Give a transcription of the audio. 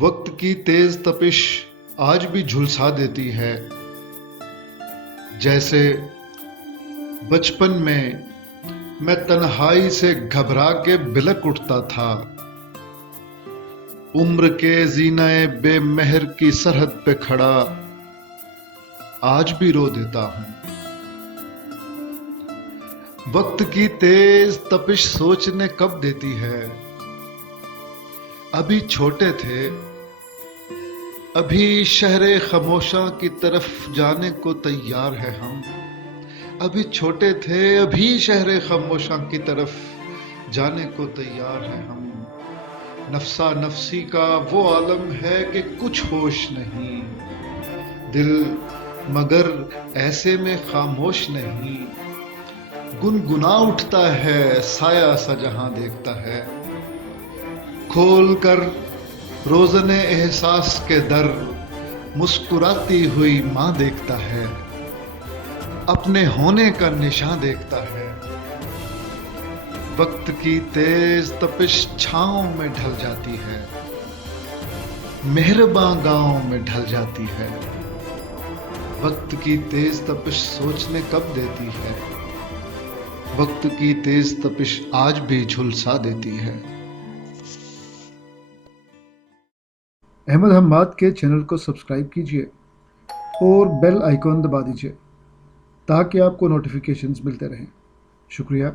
वक्त की तेज तपिश आज भी झुलसा देती है। जैसे बचपन में मैं तन्हाई से घबरा के बिलक उठता था, उम्र के जीनाए बेमेहर की सरहद पे खड़ा आज भी रो देता हूं। वक्त की तेज तपिश सोचने कब देती है। अभी छोटे थे, अभी शहरे खामोशा की तरफ जाने को तैयार है हम। अभी छोटे थे, अभी शहरे खामोशा की तरफ जाने को तैयार है हम। नफसा नफसी का वो आलम है कि कुछ होश नहीं, दिल मगर ऐसे में खामोश नहीं। गुनगुना उठता है साया सा जहां देखता है, खोल कर रोज़ने एहसास के दर मुस्कुराती हुई माँ देखता है, अपने होने का निशान देखता है। वक्त की तेज तपिश छाँव में ढल जाती है, मेहरबां गांव में ढल जाती है। वक्त की तेज तपिश सोचने कब देती है। वक्त की तेज तपिश आज भी झुलसा देती है। अहमद हम्माद के चैनल को सब्सक्राइब कीजिए और बेल आइकॉन दबा दीजिए ताकि आपको नोटिफिकेशंस मिलते रहें। शुक्रिया।